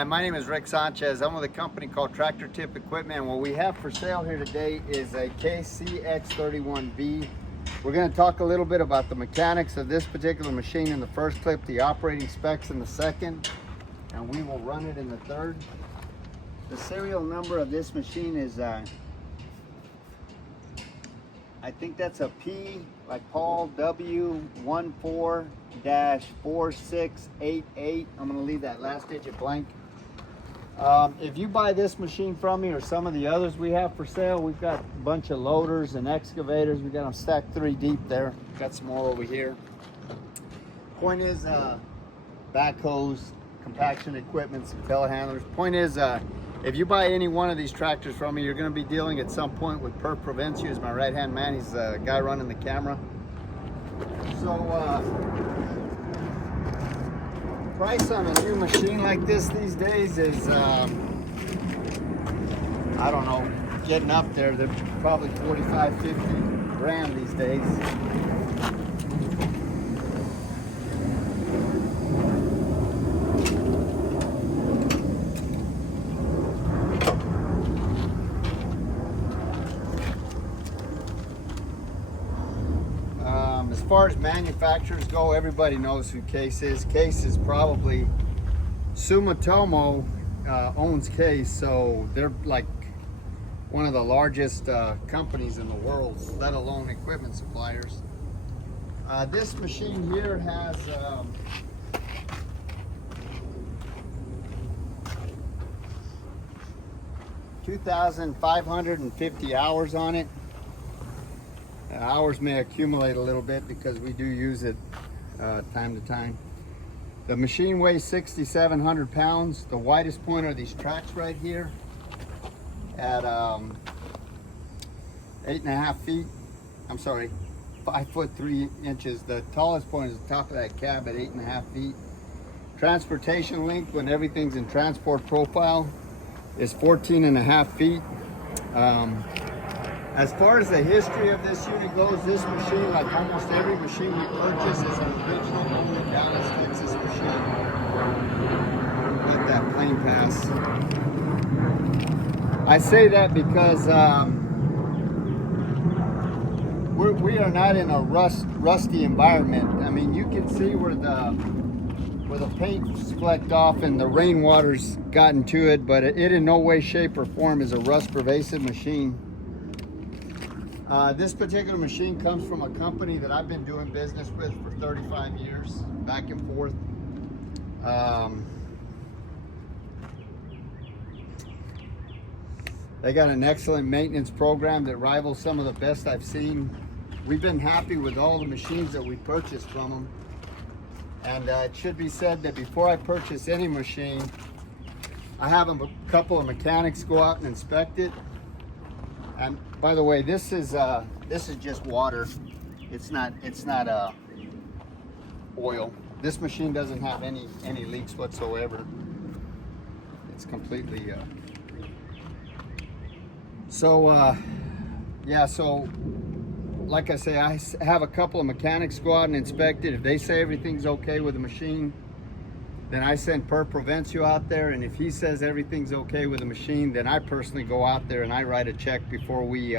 Hi, my name is Rick Sanchez. I'm with a company called Tractor Tip Equipment. What we have for sale here today is a CX31B. We're going to talk a little bit about the mechanics of this particular machine in the first clip, the operating specs in the second, and we will run it in the third. The serial number of this machine is, I think that's a P, like Paul, W14-4688. I'm going to leave that last digit blank. If you buy this machine from me or some of the others we have for sale, we've got a bunch of loaders and excavators. We've got them stacked 3 deep there. Got some more over here. Point is, backhoes, compaction equipment, some telehandlers. Point is, if you buy any one of these tractors from me, you're going to be dealing at some point with Per Provencio, is my right-hand man. He's the guy running the camera. So, price on a new machine like this these days is, I don't know, getting up there. They're probably 45, 50 grand these days. As far as manufacturers go, everybody knows who Case is. Case is probably, Sumitomo owns Case, so they're like one of the largest companies in the world, let alone equipment suppliers. This machine here has 2,550 hours on it. Hours may accumulate a little bit because we do use it time to time. The machine weighs 6,700 pounds. The widest point are these tracks right here at 8.5 feet. I'm sorry, 5 foot 3 inches. The tallest point is the top of that cab at 8.5 feet. Transportation length, when everything's in transport profile, is 14.5 feet. As far as the history of this unit goes, this machine, like almost every machine we purchase, is an original Dallas, Texas machine. Let that plane pass. I say that because we are not in a rusty environment. I mean, you can see where the paint's flecked off and the rainwater's gotten to it, but it in no way, shape, or form is a rust-pervasive machine. This particular machine comes from a company that I've been doing business with for 35 years, back and forth. They got an excellent maintenance program that rivals some of the best I've seen. We've been happy with all the machines that we purchased from them. And it should be said that before I purchase any machine, I have a couple of mechanics go out and inspect it. And by the way, this is just water. It's not oil. This machine doesn't have any leaks whatsoever. It's completely yeah. So like I say, I have a couple of mechanics go out and inspect it. If they say everything's okay with the machine, then I send Per Provencio out there, and if he says everything's okay with the machine, then I personally go out there and I write a check before we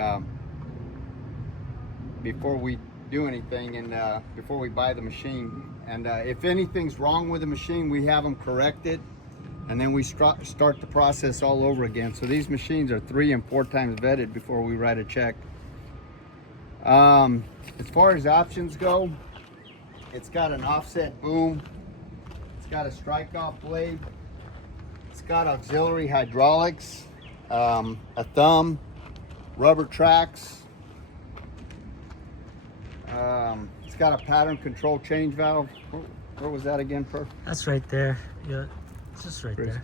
do anything, and before we buy the machine. And if anything's wrong with the machine, we have them correct it, and then we start the process all over again. So these machines are 3 and 4 times vetted before we write a check. As far as options go, it's got an offset boom. It's got a strike-off blade. It's got auxiliary hydraulics, a thumb, rubber tracks. It's got a pattern control change valve. Where was that again, Per? That's right there. Yeah, it's just right there.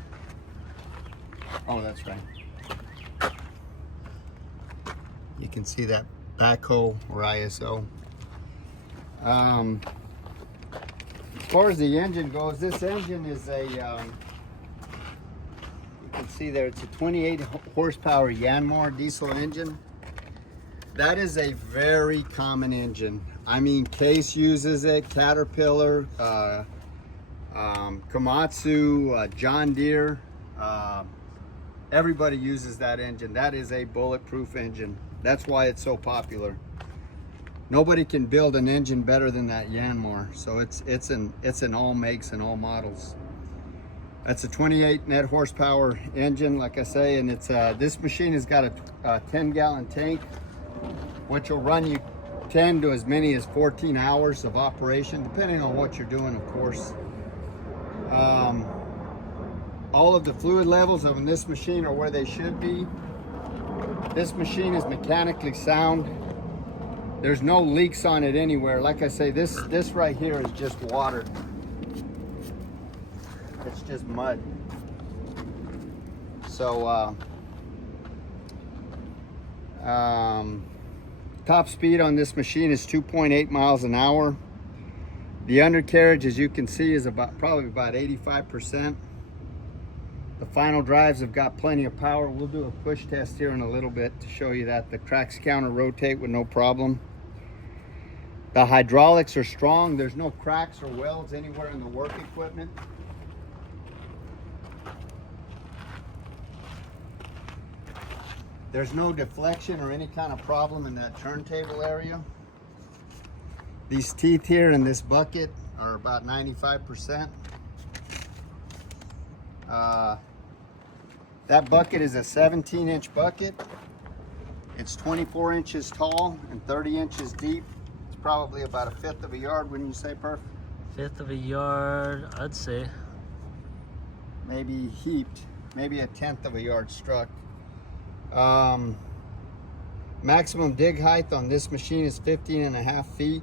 Oh, that's right. You can see that backhoe or ISO. As far as the engine goes, this engine is a, you can see there, it's a 28 horsepower Yanmar diesel engine. That is a very common engine. I mean, Case uses it, Caterpillar, Komatsu, John Deere. Everybody uses that engine. That is a bulletproof engine. That's why it's so popular. Nobody can build an engine better than that Yanmar. So it's in all makes and all models. That's a 28 net horsepower engine, like I say, and it's this machine has got a 10-gallon tank, which will run you 10 to as many as 14 hours of operation, depending on what you're doing, of course. All of the fluid levels on this machine are where they should be. This machine is mechanically sound. There's no leaks on it anywhere. Like I say, this right here is just water. It's just mud. So top speed on this machine is 2.8 miles an hour. The undercarriage, as you can see, is probably about 85%. The final drives have got plenty of power. We'll do a push test here in a little bit to show you that. The cracks counter rotate with no problem. The hydraulics are strong. There's no cracks or welds anywhere in the work equipment. There's no deflection or any kind of problem in that turntable area. These teeth here in this bucket are about 95%. That bucket is a 17-inch bucket. It's 24 inches tall and 30 inches deep. It's probably about 1/5 of a yard, wouldn't you say, Perf? 1/5 of a yard, I'd say. Maybe heaped, maybe 1/10 of a yard struck. Maximum dig height on this machine is 15.5 feet.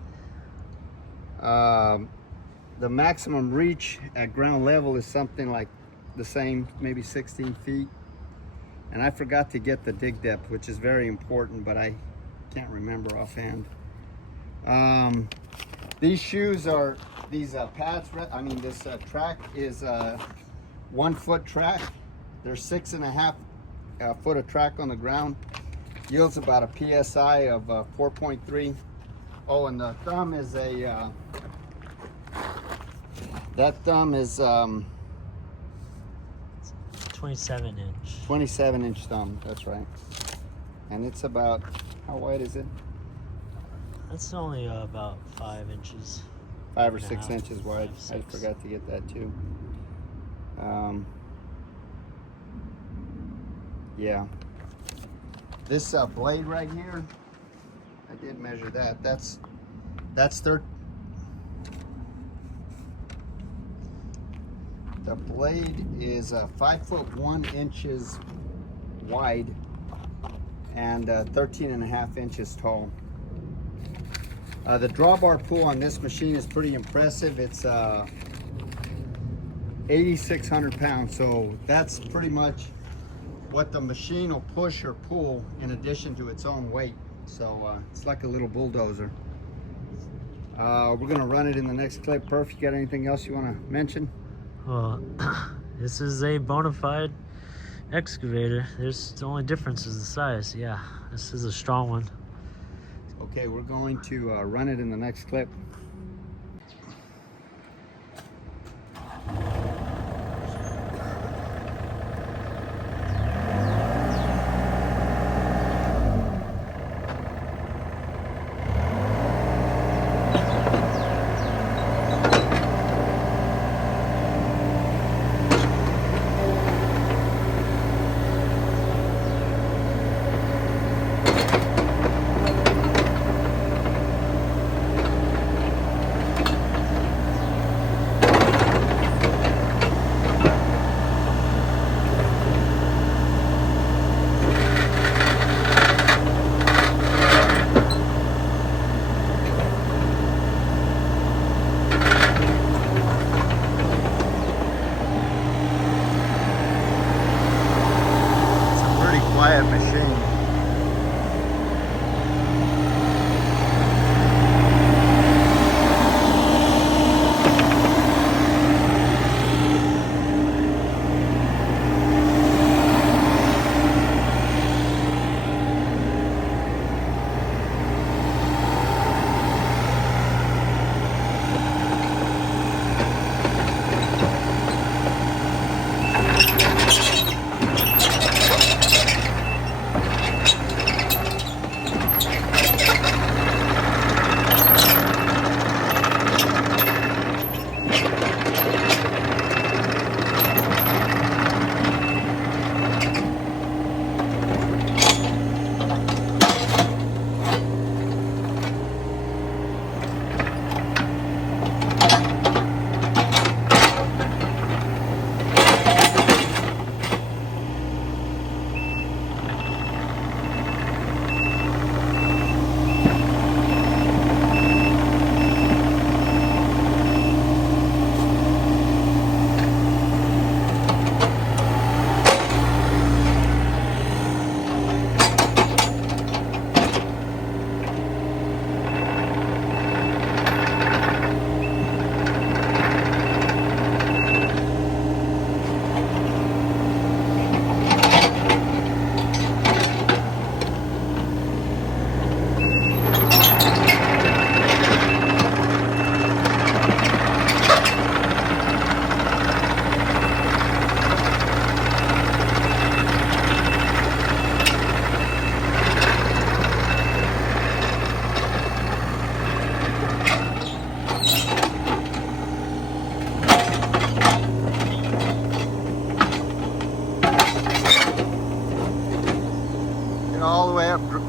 The maximum reach at ground level is something like the same, maybe 16 feet. And I forgot to get the dig depth, which is very important, but I can't remember offhand. These shoes are, these pads, this track is a 1 foot track. There's 6.5 foot of track on the ground. Yields about a PSI of 4.3. Oh, and the thumb is that thumb is 27 inch. 27 inch thumb, that's right. And it's about, how wide is it? That's only about 5 inches. 5 or 6 inches wide. 5, 6. I forgot to get that too. Yeah. This blade right here, I did measure that. That's the blade is 5 foot 1 inches wide and 13.5 inches tall. The drawbar pull on this machine is pretty impressive. It's 8,600 pounds, so that's pretty much what the machine will push or pull in addition to its own weight. So it's like a little bulldozer. We're gonna run it in the next clip. Perf, you got anything else you want to mention? Well, this is a bona fide excavator. The only difference is the size. Yeah, this is a strong one. Okay, we're going to run it in the next clip.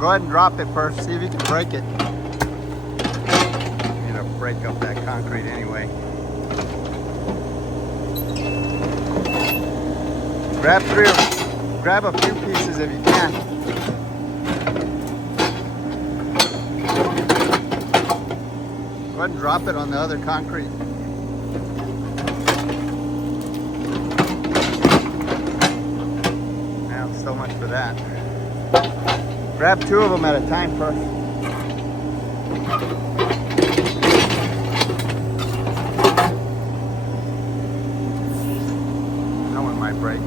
Go ahead and drop it first. See if you can break it. Need to break up that concrete anyway. Grab a few pieces if you can. Go ahead and drop it on the other concrete. Now, so much for that. Grab 2 of them at a time first. That one might break.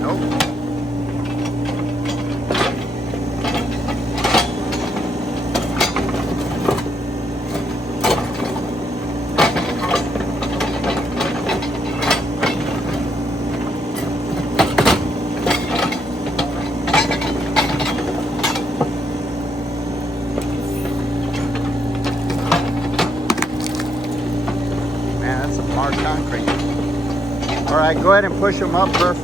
Nope. Man, that's some hard concrete. All right, go ahead and push them up first.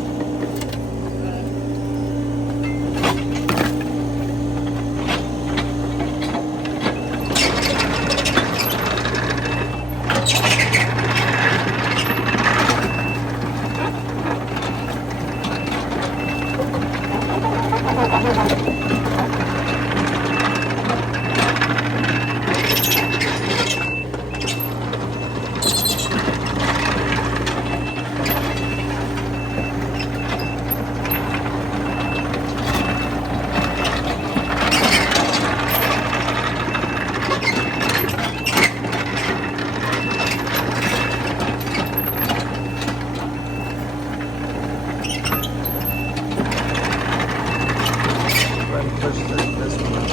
Push this one up.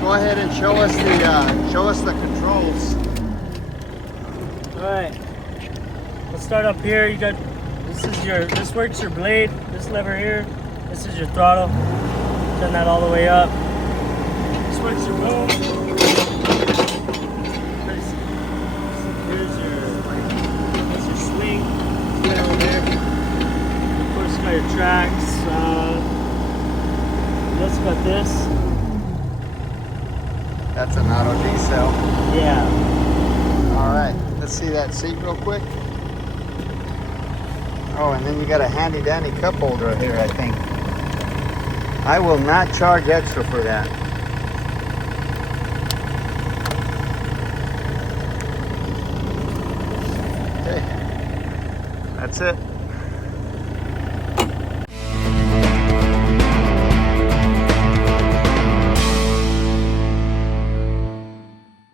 Go ahead and show us the controls. All right, let's start up here. You got this works your blade, this lever here. This is your throttle. Turn that all the way up. This works your boom. That's your swing. Swing over there. Of course, got your tracks. Let's got this. That's an auto decel. Yeah. All right, let's see that seat real quick. Oh, and then you got a handy dandy cup holder here, I think. I will not charge extra for that. Okay, that's it.